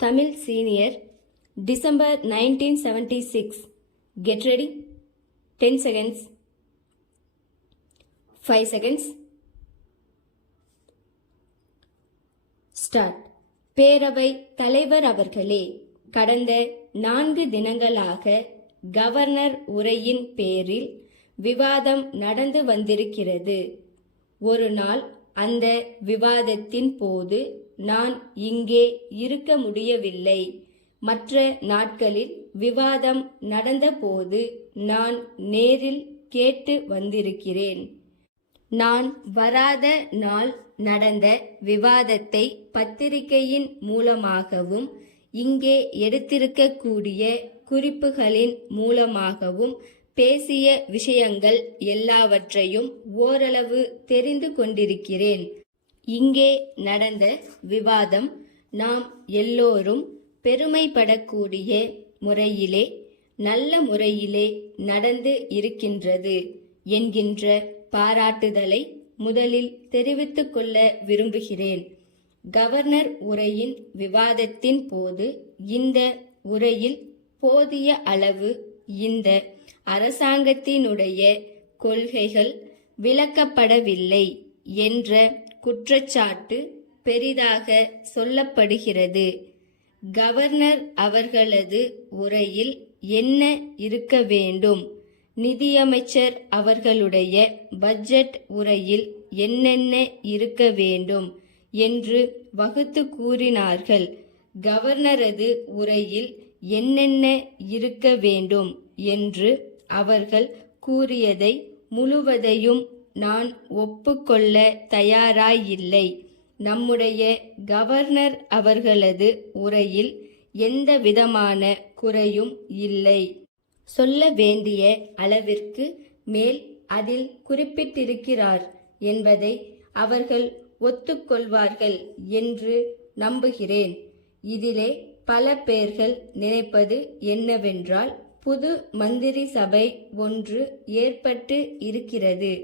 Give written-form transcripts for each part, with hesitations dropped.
Tamil Senior, December 1976. Get ready. 10 seconds. 5 seconds. Start. பேரவை தலைவர் அவர்களே, கடந்த 4 தினங்களாக கவர்னர் உரையின் பேரில் விவாதம் நடந்து வந்திருக்கிறது. ஒரு நாள் அந்த விவாதத்தின் போது நான் இங்கே இருக்க முடியவில்லை. மற்ற நாட்களில் விவாதம் நடந்தபோது நான் நேரில் கேட்டு வந்திருக்கிறேன். நான் வராத நாள் நடந்த விவாதத்தை பத்திரிகையின் மூலமாகவும் இங்கே எடுத்திருக்கக்கூடிய குறிப்புகளின் மூலமாகவும் பேசிய விஷயங்கள் எல்லாவற்றையும் ஓரளவு தெரிந்து கொண்டிருக்கிறேன். இங்கே நடந்த விவாதம் நாம் எல்லோரும் பெருமைப்படக்கூடிய முறையிலே, நல்ல முறையிலே நடந்து இருக்கின்றது என்கின்ற பாராட்டுதலை முதலில் தெரிவித்துக் கொள்ள விரும்புகிறேன். கவர்னர் உரையின் விவாதத்தின் போது இந்த உரையில் போதிய அளவு இந்த அரசாங்கத்தினுடைய கொள்கைகள் விளக்கப்படவில்லை என்ற குற்றச்சாட்டு பெரிதாக சொல்லப்படுகிறது. கவர்னர் அவர்களது உரையில் என்ன இருக்க வேண்டும், நிதியமைச்சர் அவர்களுடைய பட்ஜெட் உரையில் என்னென்ன இருக்க வேண்டும் என்று வகுத்து கூறினார்கள். கவர்னரது உரையில் என்னென்ன இருக்க வேண்டும் என்று அவர்கள் கூறியதை முழுவதையும் நான் ஒப்புக்கொள்ள தயாராயில்லை. நம்முடைய கவர்னர் அவர்களது உரையில் எந்த விதமான குறையும் இல்லை. சொல்ல வேண்டிய அளவிற்கு மேல் அதில் குறிப்பிட்டிருக்கிறார் என்பதை அவர்கள் ஒத்துக்கொள்வார்கள் என்று நம்புகிறேன். இதிலே பல பேர்கள் நினைப்பது என்னவென்றால், புது மந்திரி சபை ஒன்று ஏற்பட்டு இருக்கிறது.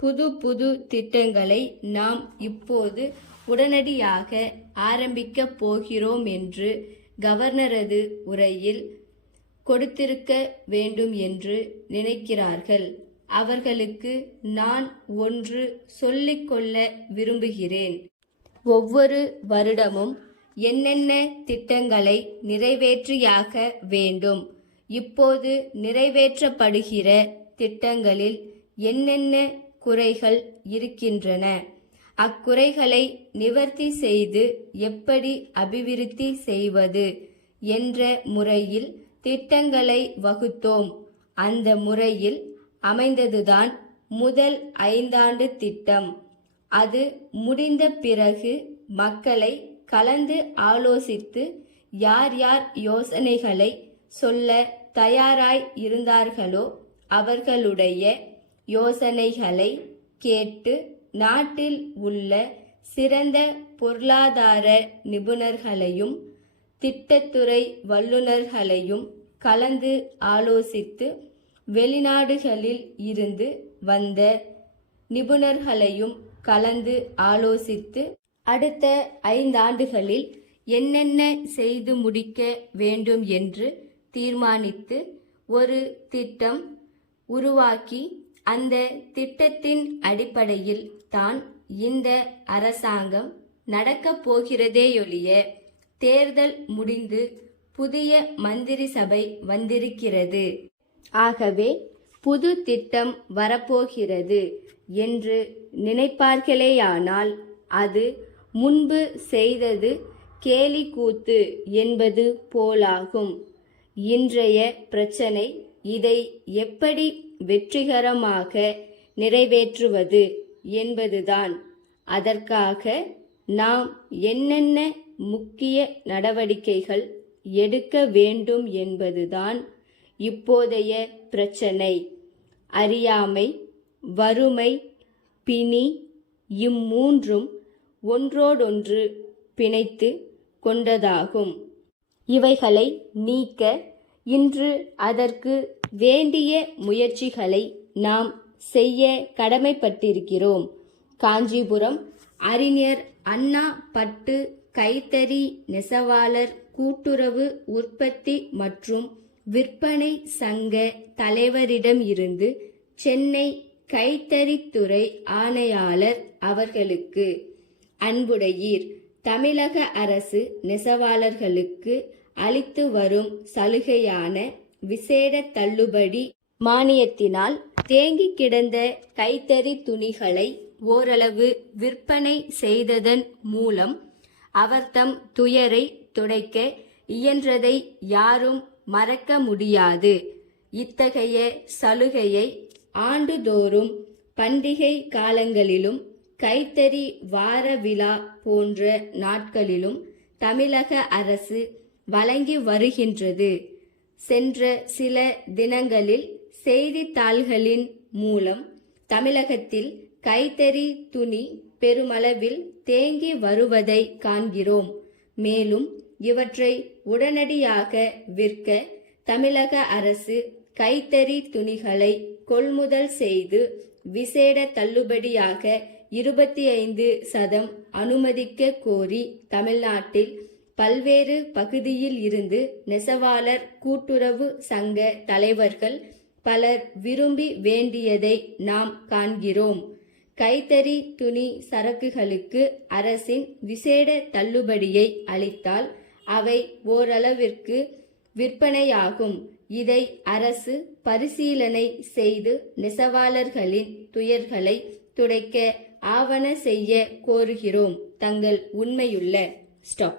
புது திட்டங்களை நாம் இப்போது உடனடியாக ஆரம்பிக்க போகிறோம் என்று கவர்னரது உரையில் கொடுத்திருக்க வேண்டும் என்று நினைக்கிறார்கள். அவர்களுக்கு நான் ஒன்று சொல்லிக்கொள்ள விரும்புகிறேன். ஒவ்வொரு வருடமும் என்னென்ன திட்டங்களை நிறைவேற்றியாக வேண்டும், இப்போது நிறைவேற்றப்படுகிற திட்டங்களில் என்னென்ன குறைகள் இருக்கின்றன, அக்குறைகளை நிவர்த்தி செய்து எப்படி அபிவிருத்தி செய்வது என்ற முறையில் திட்டங்களை வகுத்தோம். அந்த முறையில் அமைந்ததுதான் முதல் 5 ஆண்டு திட்டம். அது முடிந்த பிறகு மக்களை கலந்து ஆலோசித்து யார் யார் யோசனைகளை சொல்ல தயாராய் இருந்தார்களோ அவர்களுடைய யோசனைகளை கேட்டு நாட்டில் உள்ள சிறந்த பொருளாதார நிபுணர்களையும் திட்டத்துறை வல்லுநர்களையும் கலந்து ஆலோசித்து வெளிநாடுகளில் இருந்து வந்த நிபுணர்களையும் கலந்து ஆலோசித்து அடுத்த 5 ஆண்டுகளில் என்னென்ன செய்து முடிக்க வேண்டும் என்று தீர்மானித்து ஒரு திட்டம் உருவாக்கி அந்த திட்டத்தின் அடிப்படையில் தான் இந்த அரசாங்கம் நடக்கப் போகிறதேயொழிய தேர்தல் முடிந்து புதிய மந்திரி சபை வந்திருக்கிறது. ஆகவே புது திட்டம் வரப்போகிறது என்று நினைப்பார்களேயானால் அது முன்பு செய்தது கேலி கூத்து என்பது போலாகும். இன்றைய பிரச்சனை இதை எப்படி வெற்றிகரமாக நிறைவேற்றுவது என்பதுதான். அதற்காக நாம் என்னென்ன முக்கிய நடவடிக்கைகள் எடுக்க வேண்டும் என்பதுதான் இப்போதைய பிரச்சனை. அறியாமை, வறுமை, பிணி இம்மூன்றும் ஒன்றோடொன்று பிணைத்து கொண்டதாகும். இவைகளை நீக்க இன்று அதற்கு வேண்டிய முயற்சிகளை நாம் செய்ய கடமைப்பட்டிருக்கிறோம். காஞ்சிபுரம் அறிஞர் அண்ணா பட்டு கைத்தறி நெசவாளர் கூட்டுறவு உற்பத்தி மற்றும் விற்பனை சங்க தலைவரிடம் இருந்து சென்னை கைத்தறித்துறை ஆணையாளர் அவர்களுக்கு. அன்புடையீர், தமிழக அரசு நெசவாளர்களுக்கு அளித்து வரும் சலுகையான விசேட தள்ளுபடி மானியத்தினால் தேங்கி கிடந்த கைத்தறி துணிகளை ஓரளவு விற்பனை செய்ததன் மூலம் அவர்தம் துயரை துடைக்க இயன்றதை யாரும் மறக்க முடியாது. இத்தகைய சலுகையை ஆண்டுதோறும் பண்டிகை காலங்களிலும் கைத்தறி வார விழா போன்ற நாட்களிலும் தமிழக அரசு வழங்கி வருகின்றது. சென்ற சில தினங்களில் செய்தித்தாள்களின் மூலம் தமிழகத்தில் கைத்தறி துணி பெருமளவில் தேங்கி வருவதை காண்கிறோம். மேலும் இவற்றை உடனடியாக விற்க தமிழக அரசு கைத்தறி துணிகளை கொள்முதல் செய்து விசேட தள்ளுபடியாக 25% அனுமதிக்க கோரி தமிழ்நாட்டில் பல்வேறு பகுதியில் இருந்து நெசவாளர் கூட்டுறவு சங்க தலைவர்கள் பலர் விரும்பி வேண்டியதை நாம் காண்கிறோம். கைத்தறி துணி சரக்குகளுக்கு அரசின் விசேட தள்ளுபடியை அளித்தால் அவை ஓரளவிற்கு விற்பனையாகும். இதை அரசு பரிசீலனை செய்து நெசவாளர்களின் துயர்களை துடைக்க ஆவன செய்ய கோருகிறோம். தங்கள் உண்மையுள்ள ஸ்டாப்.